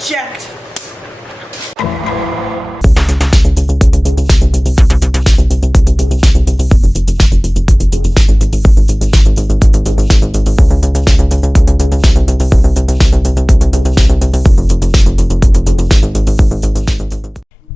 Eject.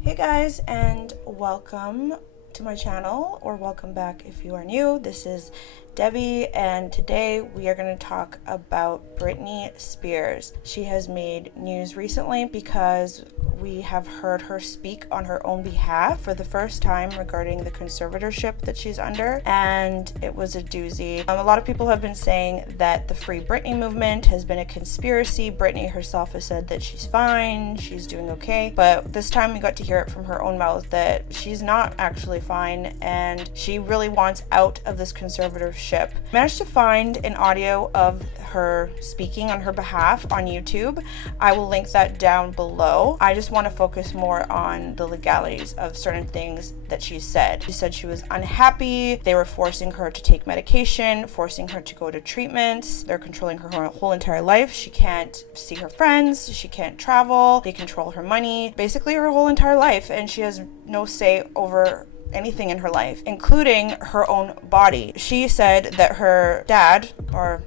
Hey guys, and welcome to my channel, or welcome back if you are new. This is Debbie, and today we are going to talk about Britney Spears. She has made news recently because we have heard her speak on her own behalf for the first time regarding the conservatorship that she's under, and it was a doozy. A lot of people have been saying that the Free Britney movement has been a conspiracy. Britney herself has said that she's fine, she's doing okay, but this time we got to hear it from her own mouth that she's not actually fine and she really wants out of this conservatorship. Managed to find an audio of her speaking on her behalf on YouTube. I will link that down below. I just want to focus more on the legalities of certain things that she said. She said she was unhappy. They were forcing her to take medication, forcing her to go to treatments. They're controlling her whole entire life. She can't see her friends. She can't travel. They control her money, basically her whole entire life, and she has no say over anything in her life, including her own body. She said that her dad, or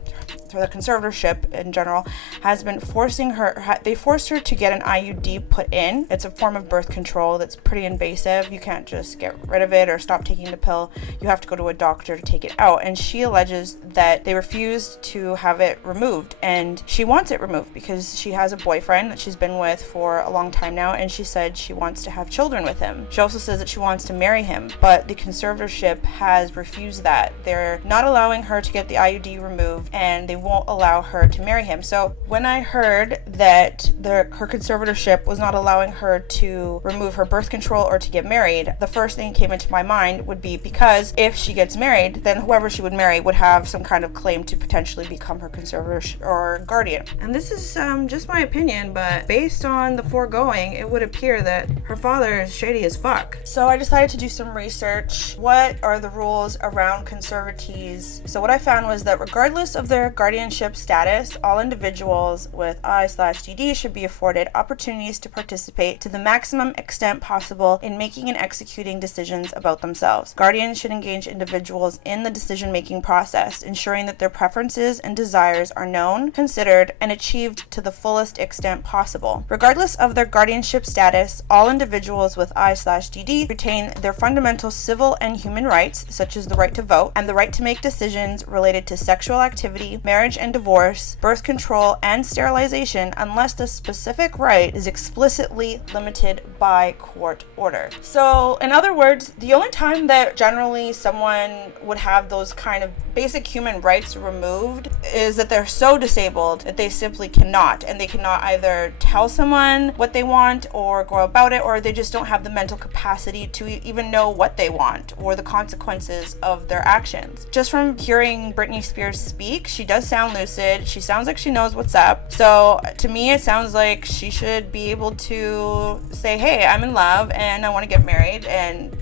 the conservatorship in general, has been forcing her, they forced her to get an IUD put in. It's a form of birth control that's pretty invasive. You can't just get rid of it or stop taking the pill. You have to go to a doctor to take it out. And she alleges that they refused to have it removed, and she wants it removed because she has a boyfriend that she's been with for a long time now, and she said she wants to have children with him. She also says that she wants to marry him, but the conservatorship has refused that. They're not allowing her to get the IUD removed, and they won't allow her to marry him. So when I heard that her conservatorship was not allowing her to remove her birth control or to get married, the first thing that came into my mind would be because if she gets married, then whoever she would marry would have some kind of claim to potentially become her conservator or guardian. And this is just my opinion, but based on the foregoing, it would appear that her father is shady as fuck. So I decided to do some research. What are the rules around conservatees? So what I found was that regardless of their guardianship status, all individuals with I/DD should be afforded opportunities to participate to the maximum extent possible in making and executing decisions about themselves. Guardians should engage individuals in the decision-making process, ensuring that their preferences and desires are known, considered, and achieved to the fullest extent possible. Regardless of their guardianship status, all individuals with I/DD retain their fundamental civil and human rights, such as the right to vote and the right to make decisions related to sexual activity, marriage and divorce, birth control, and sterilization, unless the specific right is explicitly limited by court order. So, in other words, the only time that generally someone would have those kind of basic human rights removed is that they're so disabled that they simply cannot, and they cannot either tell someone what they want or go about it, or they just don't have the mental capacity to even know what they want or the consequences of their actions. Just from hearing Britney Spears speak, she does sound lucid. She sounds like she knows what's up. So to me, it sounds like she should be able to say, hey, I'm in love and I want to get married, and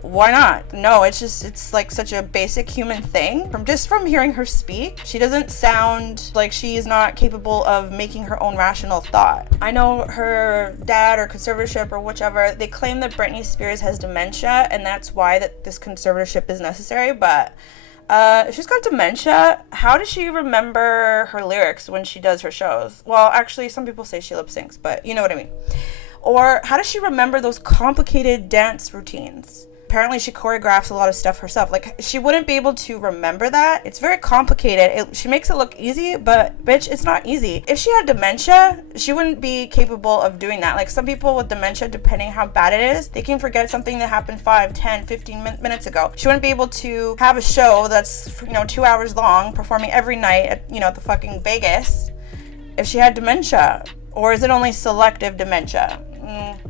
why not? No, it's like such a basic human thing. From hearing her speak, she doesn't sound like she's not capable of making her own rational thought. I know her dad or conservatorship or whichever, they claim that Britney Spears has dementia, and that's why that this conservatorship is necessary, but if she's got dementia, how does she remember her lyrics when she does her shows? Well, actually, some people say she lip syncs, but you know what I mean. Or how does she remember those complicated dance routines? Apparently she choreographs a lot of stuff herself. Like, she wouldn't be able to remember that. It's very complicated. She makes it look easy, but bitch, it's not easy. If she had dementia, she wouldn't be capable of doing that. Like, some people with dementia, depending how bad it is, they can forget something that happened 5, 10, 15 minutes ago. She wouldn't be able to have a show that's, 2 hours long, performing every night at, at the fucking Vegas if she had dementia. Or is it only selective dementia?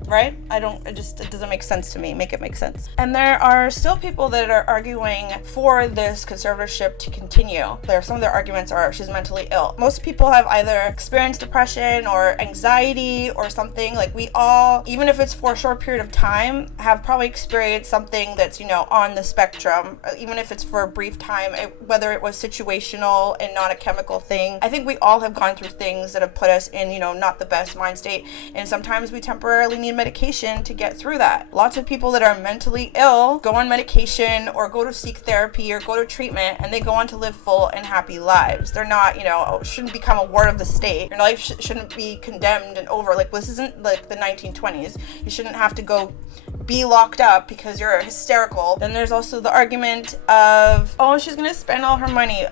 right? It doesn't make sense to me. Make it make sense. And there are still people that are arguing for this conservatorship to continue. Some of their arguments are she's mentally ill. Most people have either experienced depression or anxiety or something. Like, we all, even if it's for a short period of time, have probably experienced something that's, on the spectrum, even if it's for a brief time, whether it was situational and not a chemical thing. I think we all have gone through things that have put us in, not the best mind state. And sometimes we temporarily need medication to get through that. Lots of people that are mentally ill go on medication or go to seek therapy or go to treatment, and they go on to live full and happy lives. They're not, shouldn't become a ward of the state. Your life shouldn't be condemned and over. Like, this isn't like the 1920s. You shouldn't have to go be locked up because you're hysterical. Then there's also the argument of, she's gonna spend all her money.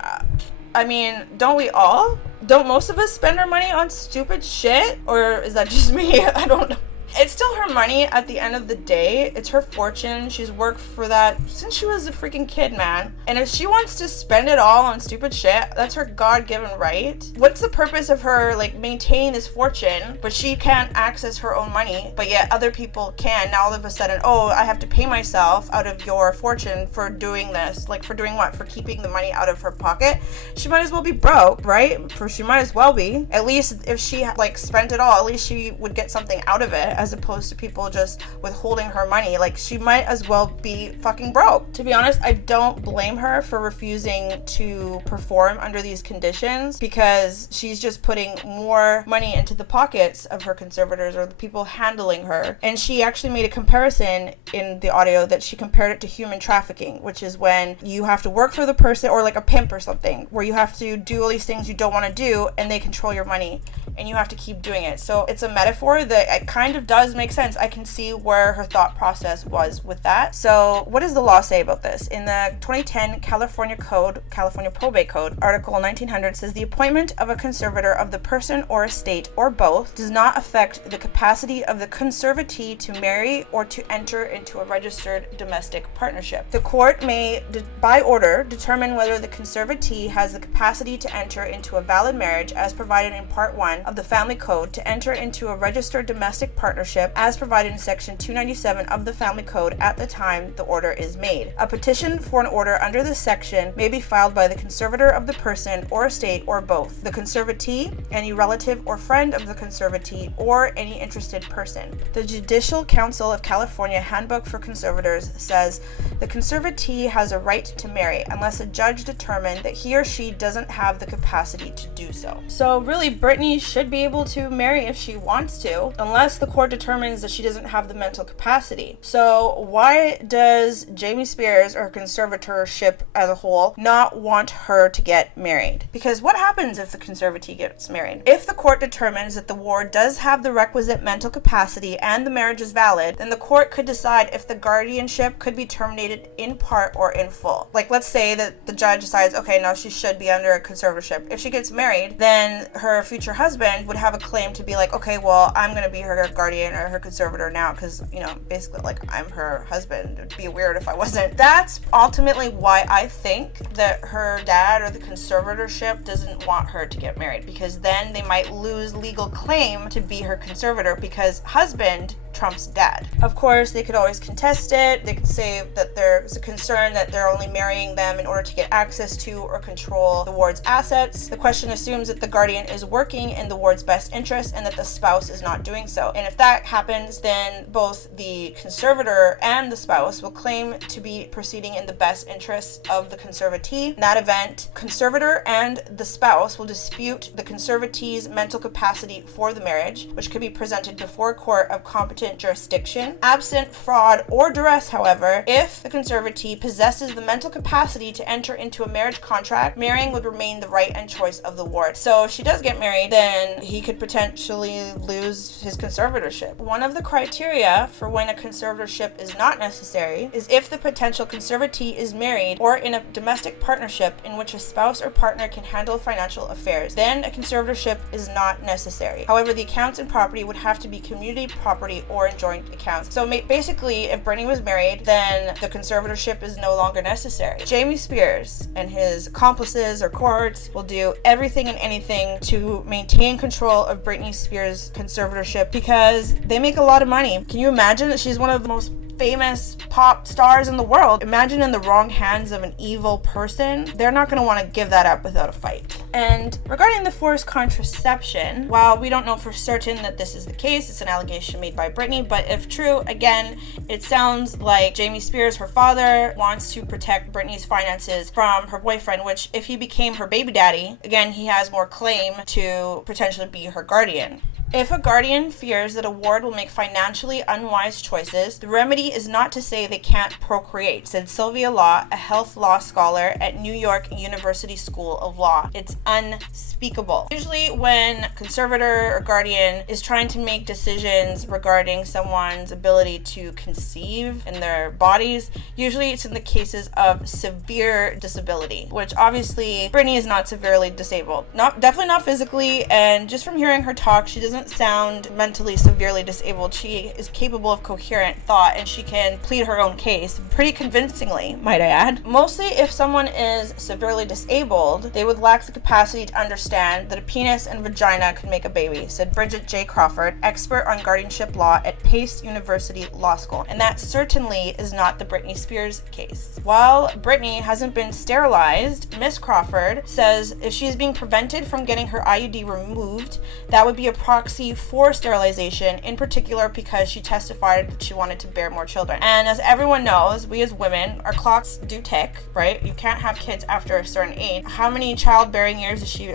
I mean, don't we all? Don't most of us spend our money on stupid shit? Or is that just me? I don't know. It's still her money at the end of the day. It's her fortune. She's worked for that since she was a freaking kid, man. And if she wants to spend it all on stupid shit, that's her God-given right. What's the purpose of her, maintaining this fortune, but she can't access her own money, but yet other people can? Now all of a sudden, I have to pay myself out of your fortune for doing this. For doing what? For keeping the money out of her pocket? She might as well be broke, right? She might as well be. At least if she, spent it all, at least she would get something out of it, as opposed to people just withholding her money. She might as well be fucking broke. To be honest, I don't blame her for refusing to perform under these conditions, because she's just putting more money into the pockets of her conservators or the people handling her. And she actually made a comparison in the audio that she compared it to human trafficking, which is when you have to work for the person, or like a pimp or something, where you have to do all these things you don't want to do and they control your money and you have to keep doing it. So it's a metaphor that it kind of does make sense. I can see where her thought process was with that. So what does the law say about this? In the 2010 California Probate Code, Article 1900 says the appointment of a conservator of the person or estate or both does not affect the capacity of the conservatee to marry or to enter into a registered domestic partnership. The court may, by order, determine whether the conservatee has the capacity to enter into a valid marriage as provided in Part 1 of the Family Code, to enter into a registered domestic partnership as provided in Section 297 of the Family Code at the time the order is made. A petition for an order under this section may be filed by the conservator of the person or estate or both, the conservatee, any relative or friend of the conservatee, or any interested person. The Judicial Council of California Handbook for Conservators says the conservatee has a right to marry unless a judge determined that he or she doesn't have the capacity to do so. So really, Britney should be able to marry if she wants to, unless the court determines that she doesn't have the mental capacity. So why does Jamie Spears, or conservatorship as a whole, not want her to get married? Because what happens if the conservatee gets married? If the court determines that the ward does have the requisite mental capacity and the marriage is valid, then the court could decide if the guardianship could be terminated in part or in full. Let's say that the judge decides, okay, no, she should be under a conservatorship. If she gets married, then her future husband would have a claim to be okay, well, I'm going to be her guardian or her conservator now because, basically, I'm her husband. It'd be weird if I wasn't. That's ultimately why I think that her dad or the conservatorship doesn't want her to get married, because then they might lose legal claim to be her conservator, because husband trumps dad. Of course, they could always contest it. They could say that there's a concern that they're only marrying them in order to get access to or control the ward's assets. The question assumes that the guardian is working in the ward's best interest and that the spouse is not doing so. And if that happens, then both the conservator and the spouse will claim to be proceeding in the best interests of the conservatee. In that event, conservator and the spouse will dispute the conservatee's mental capacity for the marriage, which could be presented before a court of competent jurisdiction. Absent fraud or duress, however, if the conservatee possesses the mental capacity to enter into a marriage contract, marrying would remain the right and choice of the ward. So if she does get married, then he could potentially lose his conservatorship. One of the criteria for when a conservatorship is not necessary is if the potential conservatee is married or in a domestic partnership in which a spouse or partner can handle financial affairs. Then a conservatorship is not necessary. However, the accounts and property would have to be community property or or in joint accounts. So basically, if Britney was married, then the conservatorship is no longer necessary. Jamie Spears and his accomplices or cohorts will do everything and anything to maintain control of Britney Spears' conservatorship because they make a lot of money. Can you imagine that she's one of the most famous pop stars in the world? Imagine in the wrong hands of an evil person. They're not going to want to give that up without a fight. And regarding the forced contraception, while we don't know for certain that this is the case, it's an allegation made by Britney, but if true, again, it sounds like Jamie Spears, her father, wants to protect Britney's finances from her boyfriend, which if he became her baby daddy, again, he has more claim to potentially be her guardian. If a guardian fears that a ward will make financially unwise choices, the remedy is not to say they can't procreate, said Sylvia Law, a health law scholar at New York University School of Law. It's unspeakable. Usually when conservator or guardian is trying to make decisions regarding someone's ability to conceive in their bodies, usually it's in the cases of severe disability, which obviously Britney is not severely disabled. Definitely not physically, and just from hearing her talk, she doesn't sound mentally severely disabled. She is capable of coherent thought and she can plead her own case pretty convincingly, might I add. Mostly if someone is severely disabled, they would lack the capacity to understand that a penis and vagina can make a baby, said Bridget J. Crawford, expert on guardianship law at Pace University Law School. And that certainly is not the Britney Spears case. While Britney hasn't been sterilized, Miss Crawford says if she is being prevented from getting her IUD removed, that would be a proxy for sterilization, in particular because she testified that she wanted to bear more children. And as everyone knows, we as women, our clocks do tick, right? You can't have kids after a certain age. How many childbearing years does she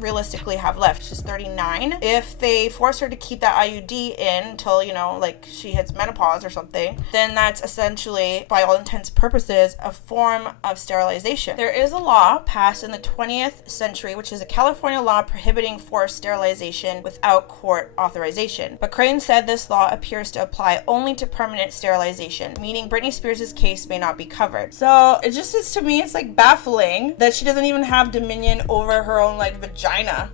realistically have left? She's 39. If they force her to keep that IUD in until, she hits menopause or something, then that's essentially, by all intents and purposes, a form of sterilization. There is a law passed in the 20th century, which is a California law prohibiting forced sterilization without court authorization. But Crane said this law appears to apply only to permanent sterilization, meaning Britney Spears' case may not be covered. So it just is, to me, it's baffling that she doesn't even have dominion over her own vagina.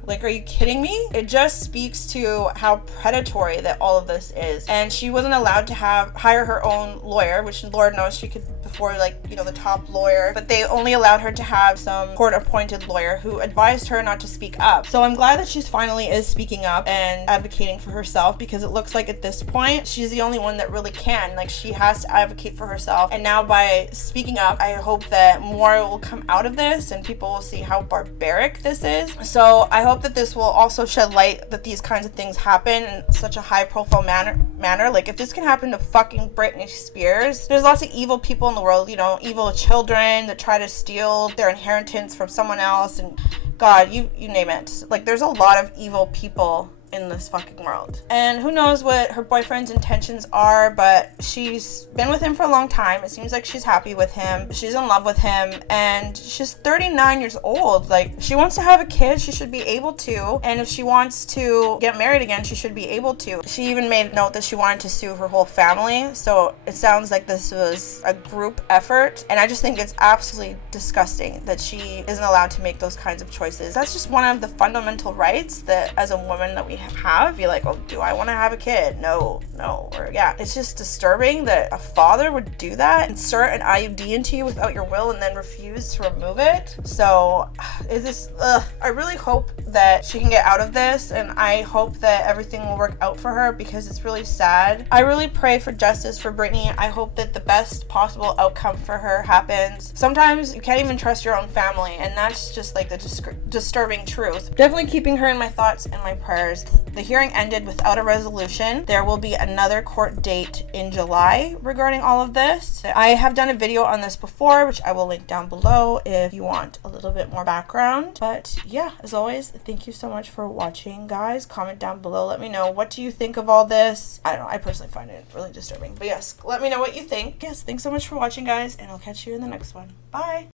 Are you kidding me? It just speaks to how predatory that all of this is. And she wasn't allowed to hire her own lawyer, which Lord knows she could before, the top lawyer, but they only allowed her to have some court-appointed lawyer who advised her not to speak up. So I'm glad that she's finally is speaking up and advocating for herself, because it looks like at this point, she's the only one that really can. She has to advocate for herself. And now by speaking up, I hope that more will come out of this and people will see how barbaric this is. So I hope that this will also shed light that these kinds of things happen in such a high-profile manner. If this can happen to fucking Britney Spears, there's lots of evil people in the world, evil children that try to steal their inheritance from someone else, and God, you name it. There's a lot of evil people in this fucking world. And who knows what her boyfriend's intentions are, but she's been with him for a long time. It seems like she's happy with him. She's in love with him, and she's 39 years old. She wants to have a kid, she should be able to. And if she wants to get married again, she should be able to. She even made a note that she wanted to sue her whole family. So it sounds like this was a group effort. And I just think it's absolutely disgusting that she isn't allowed to make those kinds of choices. That's just one of the fundamental rights that as a woman that we have. You're like, oh, do I want to have a kid? No. Or yeah, it's just disturbing that a father would do that, insert an IUD into you without your will and then refuse to remove it. So I really hope that she can get out of this, and I hope that everything will work out for her, because it's really sad. I really pray for justice for Britney. I hope that the best possible outcome for her happens. Sometimes you can't even trust your own family, and that's just the disturbing truth. Definitely keeping her in my thoughts and my prayers. The hearing ended without a resolution. There will be another court date in July regarding all of this. I have done a video on this before, which I will link down below if you want a little bit more background. But yeah, as always, thank you so much for watching, guys. Comment down below. Let me know, what do you think of all this? I don't know. I personally find it really disturbing. But yes, let me know what you think. Yes, thanks so much for watching, guys, and I'll catch you in the next one. Bye.